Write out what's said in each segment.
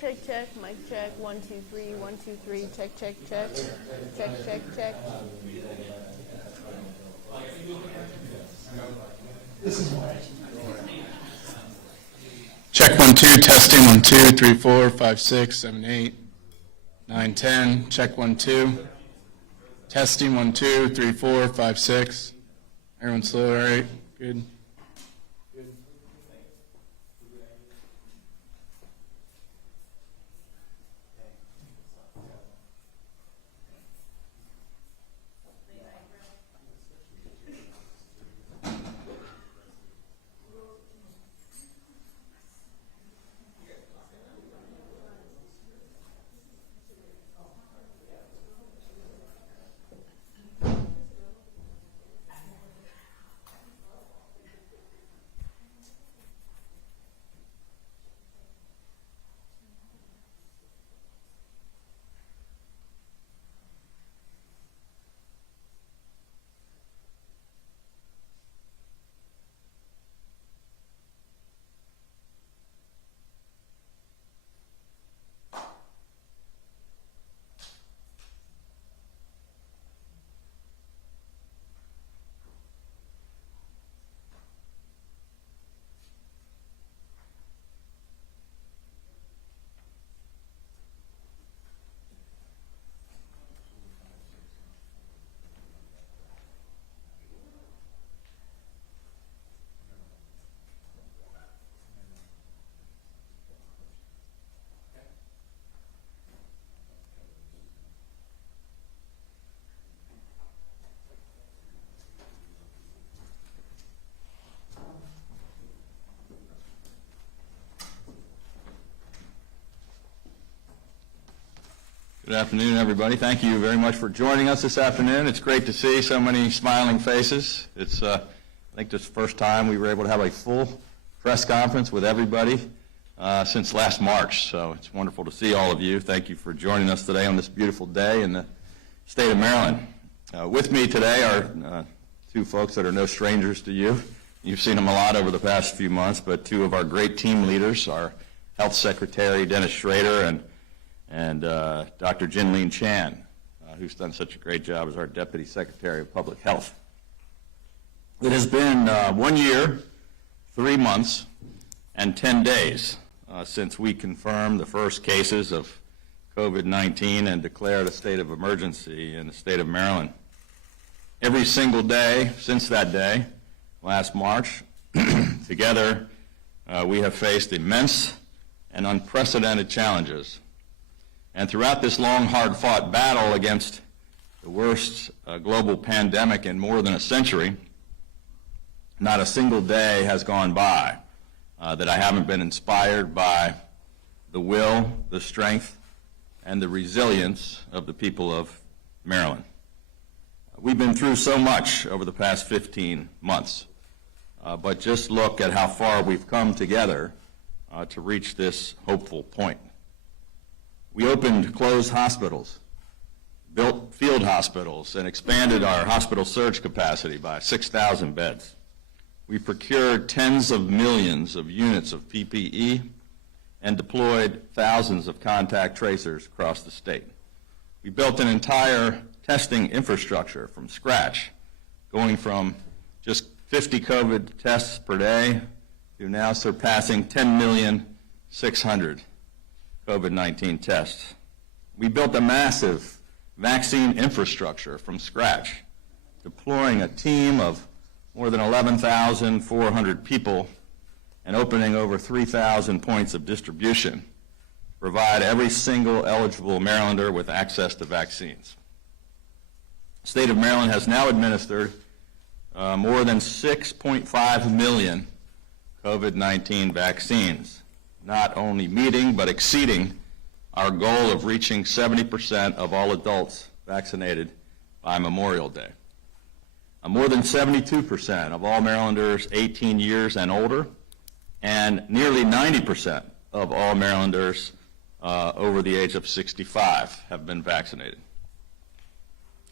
Check, check, check. Mic check. 1, 2, 3. 1, 2, 3. Check, check, check. Check, check, check. Check 1, 2. Testing 1, 2, 3, 4, 5, 6, 7, 8, 9, 10. Check 1, 2. Testing 1, 2, 3, 4, 5, 6. Everyone slow, all right? Good. Good afternoon, everybody. Thank you very much for joining us this afternoon. It's great to see so many smiling faces. It's, I think, this is the first time we were able to have a full press conference with everybody since last March. So it's wonderful to see all of you. Thank you for joining us today on this beautiful day in the state of Maryland. With me today are two folks that are no strangers to you. You've seen them a lot over the past few months, but two of our great team leaders, our Health Secretary, Dennis Schrader, and Dr. Jinlene Chan, who's done such a great job as our Deputy Secretary of Public Health. It has been 1 year, 3 months, and 10 days since we confirmed the first cases of COVID-19 and declared a state of emergency in the state of Maryland. Every single day since that day, last March, together we have faced immense and unprecedented challenges. And throughout this long, hard-fought battle against the worst global pandemic in more than a century, not a single day has gone by that I haven't been inspired by the will, the strength, and the resilience of the people of Maryland. We've been through so much over the past 15 months, but just look at how far we've come together to reach this hopeful point. We opened closed hospitals, built field hospitals, and expanded our hospital surge capacity by 6,000 beds. We procured tens of millions of units of PPE and deployed thousands of contact tracers across the state. We built an entire testing infrastructure from scratch, going from just 50 COVID tests per day to now surpassing 10,600,000 COVID-19 tests. We built a massive vaccine infrastructure from scratch, deploying a team of more than 11,400 people and opening over 3,000 points of distribution to provide every single eligible Marylander with access to vaccines. The state of Maryland has now administered more than 6.5 million COVID-19 vaccines, not only meeting but exceeding our goal of reaching 70% of all adults vaccinated by Memorial Day. More than 72% of all Marylanders 18 years and older, and nearly 90% of all Marylanders over the age of 65 have been vaccinated.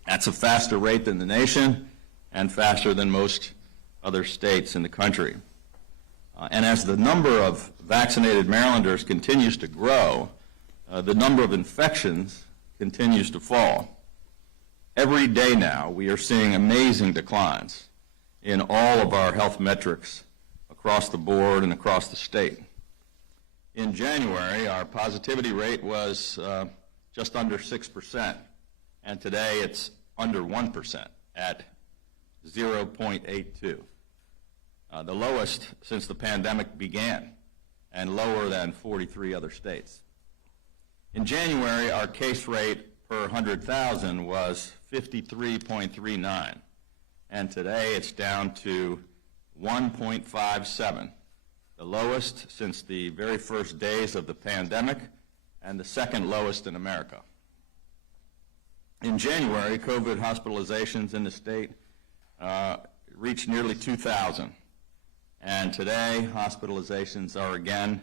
That's a faster rate than the nation and faster than most other states in the country. And as the number of vaccinated Marylanders continues to grow, the number of infections continues to fall. Every day now, we are seeing amazing declines in all of our health metrics across the board and across the state. In January, our positivity rate was just under 6%, and today it's under 1% at 0.82, the lowest since the pandemic began and lower than 43 other states. In January, our case rate per 100,000 was 53.39, and today it's down to 1.57, the lowest since the very first days of the pandemic and the second lowest in America. In January, COVID hospitalizations in the state reached nearly 2,000, and today hospitalizations are again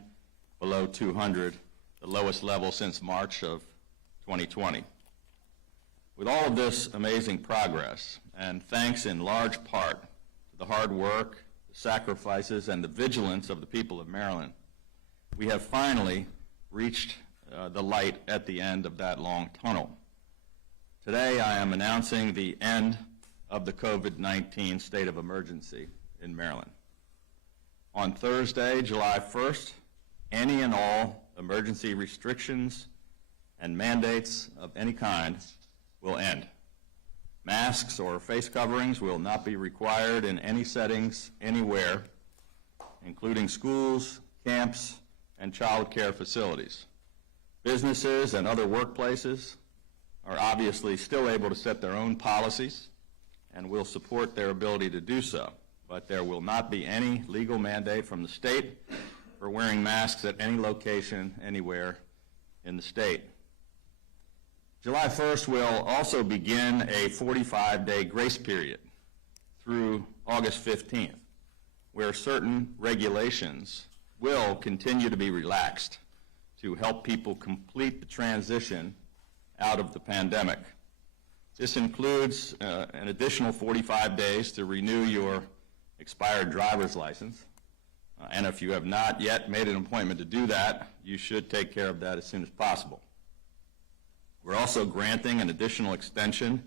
below 200, the lowest level since March of 2020. With all of this amazing progress, and thanks in large part to the hard work, the sacrifices, and the vigilance of the people of Maryland, we have finally reached the light at the end of that long tunnel. Today, I am announcing the end of the COVID-19 state of emergency in Maryland. On Thursday, July 1st, any and all emergency restrictions and mandates of any kind will end. Masks or face coverings will not be required in any settings anywhere, including schools, camps, and child care facilities. Businesses and other workplaces are obviously still able to set their own policies and will support their ability to do so, but there will not be any legal mandate from the state for wearing masks at any location anywhere in the state. July 1st will also begin a 45-day grace period through August 15th, where certain regulations will continue to be relaxed to help people complete the transition out of the pandemic. This includes an additional 45 days to renew your expired driver's license. And if you have not yet made an appointment to do that, you should take care of that as soon as possible. We're also granting an additional extension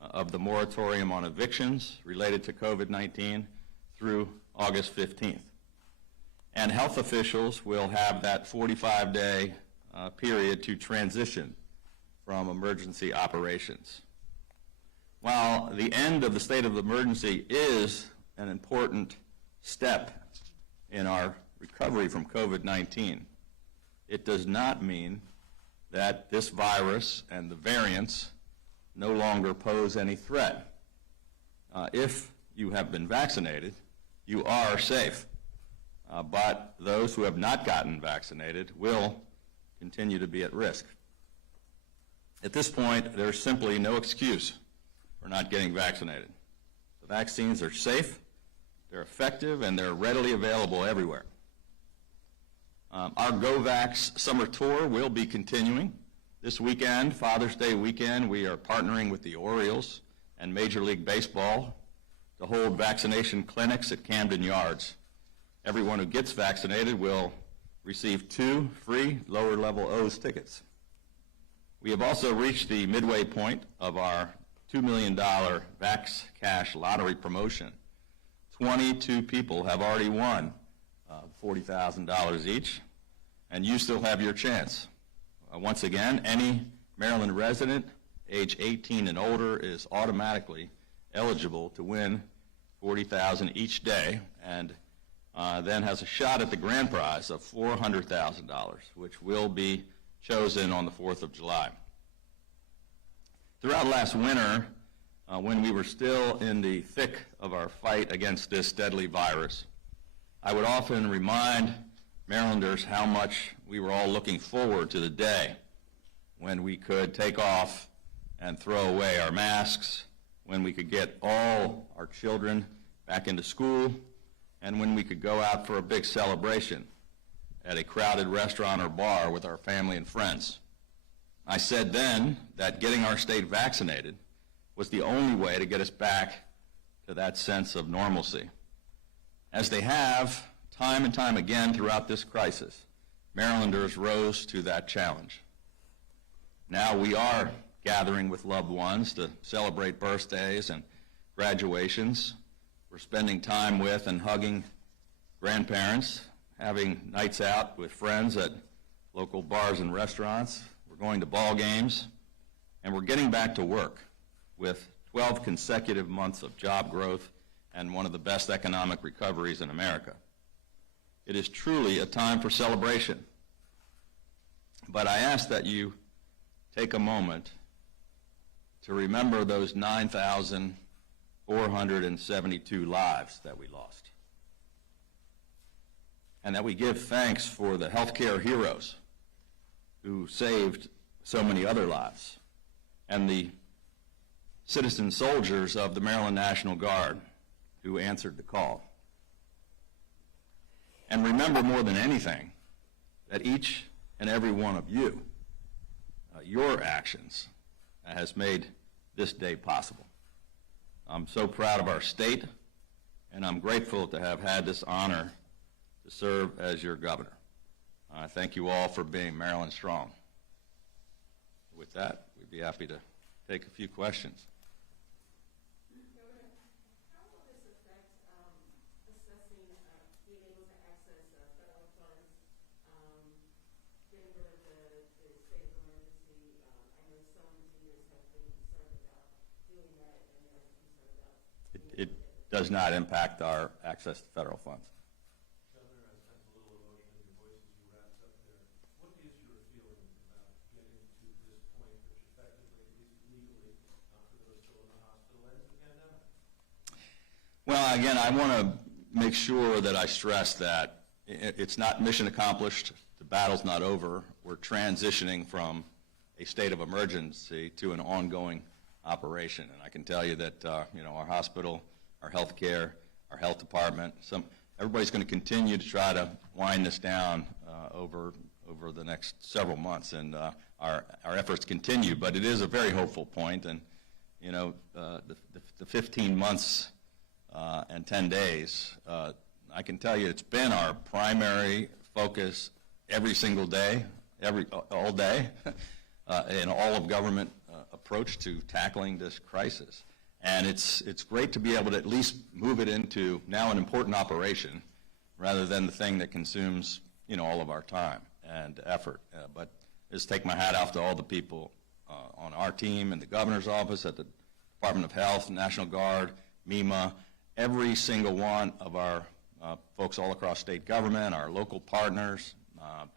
of the moratorium on evictions related to COVID-19 through August 15th. And health officials will have that 45-day period to transition from emergency operations. While the end of the state of emergency is an important step in our recovery from COVID-19, it does not mean that this virus and the variants no longer pose any threat. If you have been vaccinated, you are safe, but those who have not gotten vaccinated will continue to be at risk. At this point, there's simply no excuse for not getting vaccinated. The vaccines are safe, they're effective, and they're readily available everywhere. Our GoVax summer tour will be continuing. This weekend, Father's Day weekend, we are partnering with the Orioles and Major League Baseball to hold vaccination clinics at Camden Yards. Everyone who gets vaccinated will receive 2 free lower-level O's tickets. We have also reached the midway point of our $2 million Vax Cash lottery promotion. 22 people have already won $40,000 each, and you still have your chance. Once again, any Maryland resident age 18 and older is automatically eligible to win $40,000 each day, and then has a shot at the grand prize of $400,000, which will be chosen on the 4th of July. Throughout last winter, when we were still in the thick of our fight against this deadly virus, I would often remind Marylanders how much we were all looking forward to the day when we could take off and throw away our masks, when we could get all our children back into school, and when we could go out for a big celebration at a crowded restaurant or bar with our family and friends. I said then that getting our state vaccinated was the only way to get us back to that sense of normalcy. As they have time and time again throughout this crisis, Marylanders rose to that challenge. Now we are gathering with loved ones to celebrate birthdays and graduations. We're spending time with and hugging grandparents, having nights out with friends at local bars and restaurants. We're going to ball games, and we're getting back to work with 12 consecutive months of job growth and one of the best economic recoveries in America. It is truly a time for celebration. But I ask that you take a moment to remember those 9,472 lives that we lost, and that we give thanks for the healthcare heroes who saved so many other lives, and the citizen soldiers of the Maryland National Guard who answered the call. And remember more than anything that each and every one of you, your actions, has made this day possible. I'm so proud of our state, and I'm grateful to have had this honor to serve as your governor. I thank you all for being Maryland strong. With that, we'd be happy to take a few questions. Governor, how will this affect assessing, being able to access federal funds, getting rid of the state of emergency? I know some leaders have been concerned about doing that, and they're concerned about. It does not impact our access to federal funds. Governor, I sense a little emotion in your voice as you wrapped up there. What is your feeling about getting to this point, which effectively, at least legally, for those still in the hospital, ends the pandemic? Well, again, I want to make sure that I stress that it's not mission accomplished. The battle's not over. We're transitioning from a state of emergency to an ongoing operation. And I can tell you that, our hospital, our health care, our health department, everybody's going to continue to try to wind this down over the next several months. And our efforts continue. But it is a very hopeful point. And, the 15 months and 10 days, I can tell you it's been our primary focus every single day, all day, in all of government approach to tackling this crisis. And it's great to be able to at least move it into now an important operation rather than the thing that consumes, all of our time and effort. But just take my hat off to all the people on our team in the governor's office, at the Department of Health, National Guard, MEMA, every single one of our folks all across state government, our local partners,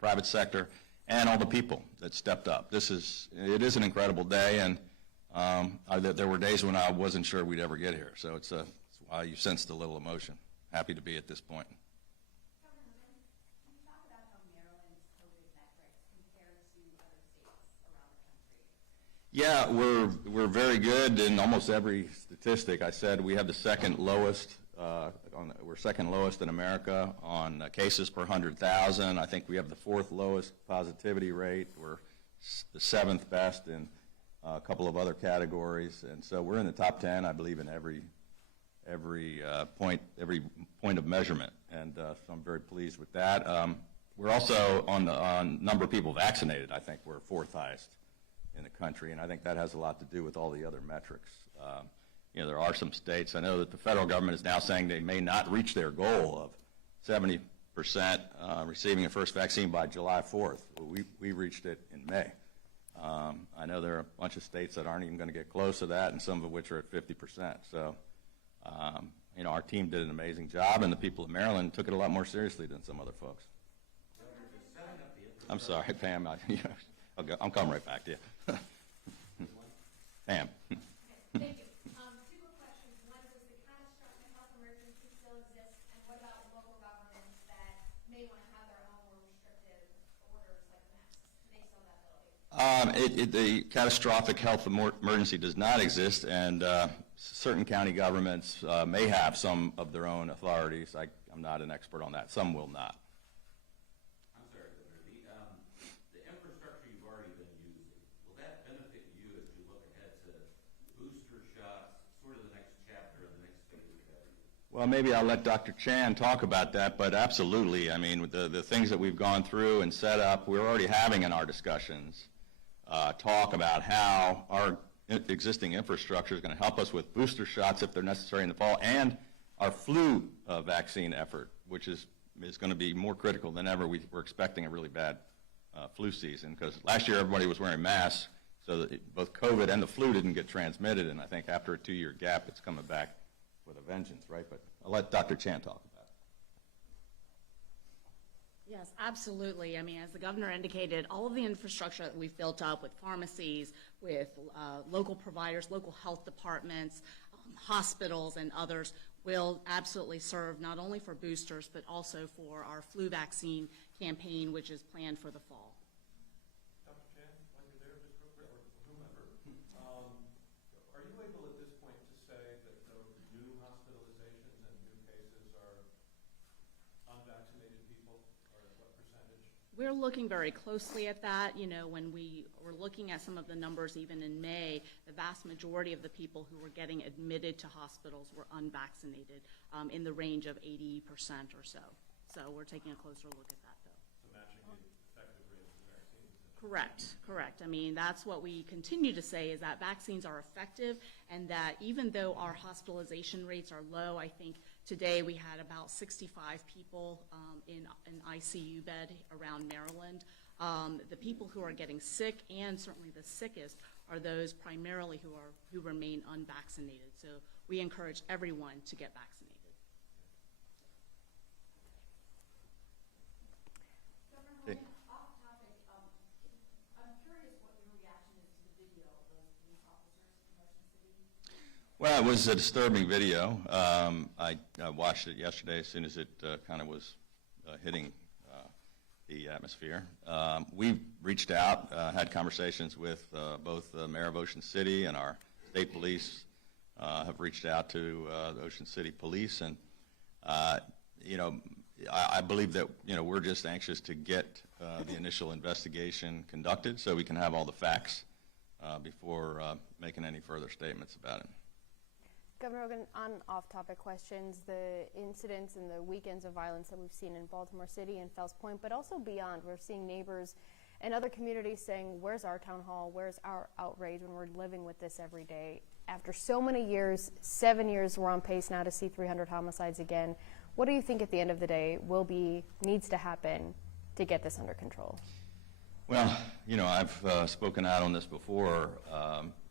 private sector, and all the people that stepped up. It is an incredible day, and there were days when I wasn't sure we'd ever get here. So it's why you sensed a little emotion. Happy to be at this point. Governor Hogan, can you talk about how Maryland's COVID metrics compare to other states around the country? Yeah, we're very good in almost every statistic. I said we have the second lowest. We're second lowest in America on cases per 100,000. I think we have the fourth lowest positivity rate. We're the seventh best in a couple of other categories, and so we're in the top 10, I believe, in every point of measurement, and so I'm very pleased with that. We're also on number of people vaccinated. I think we're fourth highest in the country, and I think that has a lot to do with all the other metrics. There are some states, I know that the federal government is now saying they may not reach their goal of 70% receiving a first vaccine by July 4th. We reached it in May. I know there are a bunch of states that aren't even going to get close to that, and some of which are at 50%. So, our team did an amazing job, and the people of Maryland took it a lot more seriously than some other folks. I'm sorry, Pam. I'm coming right back to you. Pam. Thank you. Two quick questions. One, does the catastrophic health emergency still exist? And what about local governments that may want to have their own more restrictive orders like masks? Do they still have that ability? The catastrophic health emergency does not exist, and certain county governments may have some of their own authorities. I'm not an expert on that. Some will not. I'm sorry, Governor. The infrastructure you've already been using, will that benefit you as you look ahead to booster shots, sort of the next chapter and the next phase of recovery? Well, maybe I'll let Dr. Chan talk about that, but absolutely. I mean, with the things that we've gone through and set up, we're already having in our discussions talk about how our existing infrastructure is going to help us with booster shots if they're necessary in the fall, and our flu vaccine effort, which is going to be more critical than ever. We're expecting a really bad flu season, because last year everybody was wearing masks, so that both COVID and the flu didn't get transmitted, and I think after a 2-year gap, it's coming back with a vengeance, right? But I'll let Dr. Chan talk about it. Yes, absolutely. I mean, as the governor indicated, all of the infrastructure that we've built up with pharmacies, with local providers, local health departments, hospitals, and others will absolutely serve not only for boosters, but also for our flu vaccine campaign, which is planned for the fall. Dr. Chan, when you're there, just real quick, or whomever, are you able at this point to say that the new hospitalizations and new cases are unvaccinated people, or what percentage? We're looking very closely at that. You know, when we were looking at some of the numbers even in May, the vast majority of the people who were getting admitted to hospitals were unvaccinated, in the range of 80% or so. So we're taking a closer look at that, though. So matching the effective rate of the vaccines. Correct, correct. I mean, that's what we continue to say, is that vaccines are effective, and that even though our hospitalization rates are low, I think today we had about 65 people in an ICU bed around Maryland. The people who are getting sick, and certainly the sickest, are those primarily who remain unvaccinated. So we encourage everyone to get vaccinated. Governor Hogan, off topic, I'm curious what your reaction is to the video of those police officers in Ocean City. Well, it was a disturbing video. I watched it yesterday as soon as it kind of was hitting the atmosphere. We've reached out, had conversations with both the mayor of Ocean City, and our state police have reached out to the Ocean City Police, and you know, I believe that, you know, we're just anxious to get the initial investigation conducted so we can have all the facts before making any further statements about it. Governor Hogan, on off-topic questions, the incidents and the weekends of violence that we've seen in Baltimore City and Fells Point, but also beyond, we're seeing neighbors and other communities saying, where's our town hall, where's our outrage when we're living with this every day? After so many years, 7 years, we're on pace now to see 300 homicides again. What do you think at the end of the day needs to happen to get this under control? Well, you know, I've spoken out on this before.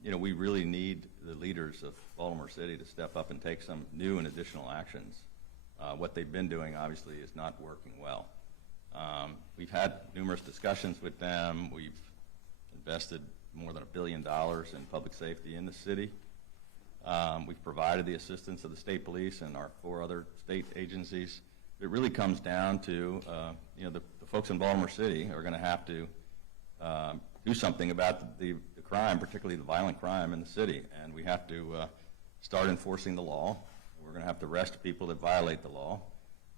You know, we really need the leaders of Baltimore City to step up and take some new and additional actions. What they've been doing, obviously, is not working well. We've had numerous discussions with them. We've invested more than $1 billion in public safety in the city. We've provided the assistance of the state police and our 4 other state agencies. It really comes down to, you know, the folks in Baltimore City are going to have to do something about the crime, particularly the violent crime in the city, and we have to start enforcing the law. We're going to have to arrest people that violate the law,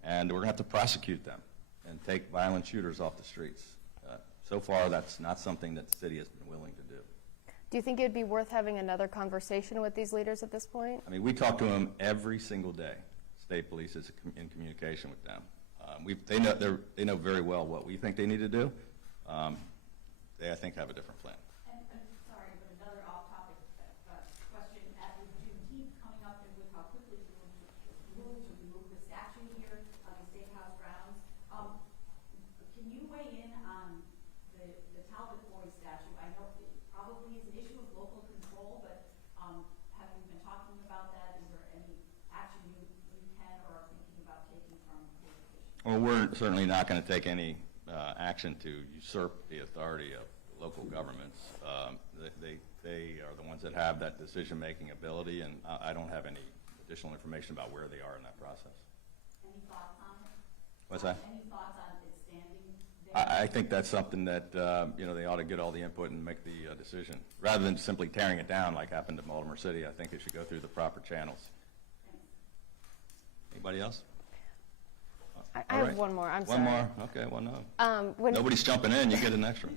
and we're going to have to prosecute them and take violent shooters off the streets. So far, that's not something that the city has been willing to do. Do you think it'd be worth having another conversation with these leaders at this point? I mean, we talk to them every single day. State police is in communication with them. They know very well what we think they need to do. They, I think, have a different plan. And I'm sorry, but another off-topic question. With Juneteenth coming up and with how quickly you're going to remove the statue here on the State House grounds, can you weigh in on the Talbot Boy statue? I know it probably is an issue of local control, but have you been talking about that? Is there any action you can or are thinking about taking from the officials? Well, we're certainly not going to take any action to usurp the authority of local governments. They are the ones that have that decision-making ability, and I don't have any additional information about where they are in that process. Any thoughts on it? What's that? Any thoughts on it standing there? I think that's something that, you know, they ought to get all the input and make the decision. Rather than simply tearing it down like happened to Baltimore City, I think it should go through the proper channels. Anybody else? I have one more. I'm sorry. One more? Okay, well, no. Nobody's jumping in. You get an extra.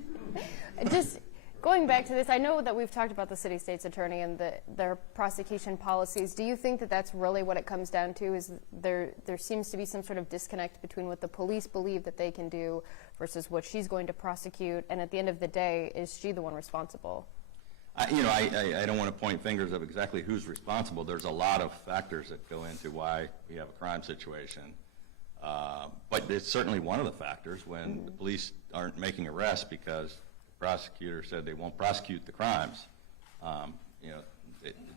Just going back to this, I know that we've talked about the city state's attorney and their prosecution policies. Do you think that that's really what it comes down to? Is there seems to be some sort of disconnect between what the police believe that they can do versus what she's going to prosecute? And at the end of the day, is she the one responsible? I don't want to point fingers of exactly who's responsible. There's a lot of factors that go into why we have a crime situation. But it's certainly one of the factors when the police aren't making arrests because the prosecutor said they won't prosecute the crimes.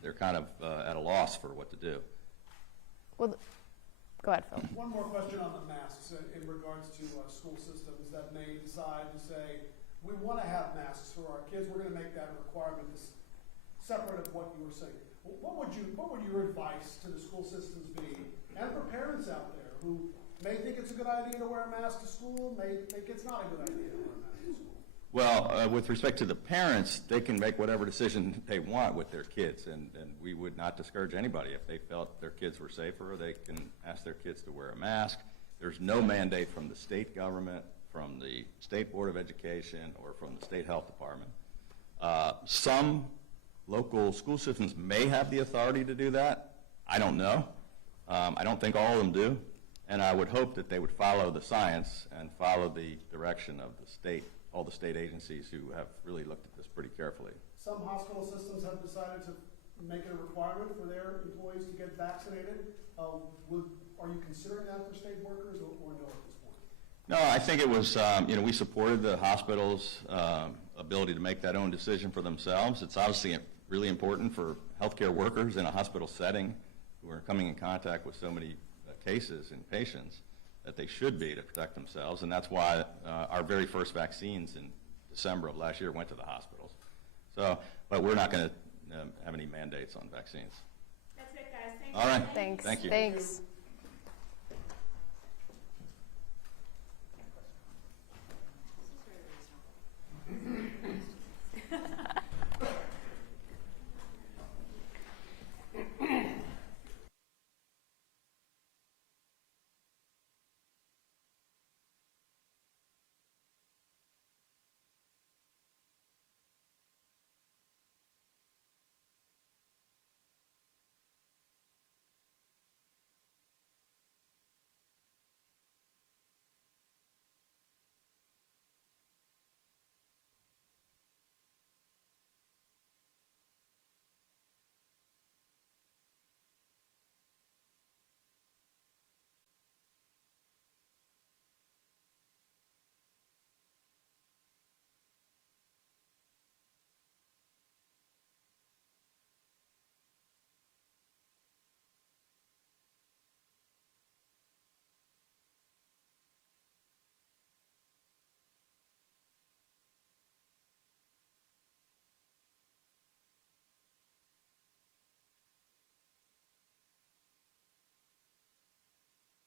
They're kind of at a loss for what to do. Well, go ahead, Phil. One more question on the masks in regards to school systems that may decide to say, we want to have masks for our kids. We're going to make that a requirement separate of what you were saying. What would your advice to the school systems be, and for parents out there who may think it's a good idea to wear a mask to school, may think it's not a good idea to wear a mask to school? Well, with respect to the parents, they can make whatever decision they want with their kids, and we would not discourage anybody. If they felt their kids were safer, they can ask their kids to wear a mask. There's no mandate from the state government, from the State Board of Education, or from the State Health Department. Some local school systems may have the authority to do that. I don't know. I don't think all of them do. And I would hope that they would follow the science and follow the direction of the state, all the state agencies who have really looked at this pretty carefully. Some hospital systems have decided to make it a requirement for their employees to get vaccinated. Are you considering that for state workers or no at this point? No, I think it was, we supported the hospital's ability to make that own decision for themselves. It's obviously really important for healthcare workers in a hospital setting who are coming in contact with so many cases and patients that they should be to protect themselves, and that's why our very first vaccines in December of last year went to the hospitals. So, but we're not going to have any mandates on vaccines. That's it, guys. Thanks. All right. Thanks. Thank you. Thanks.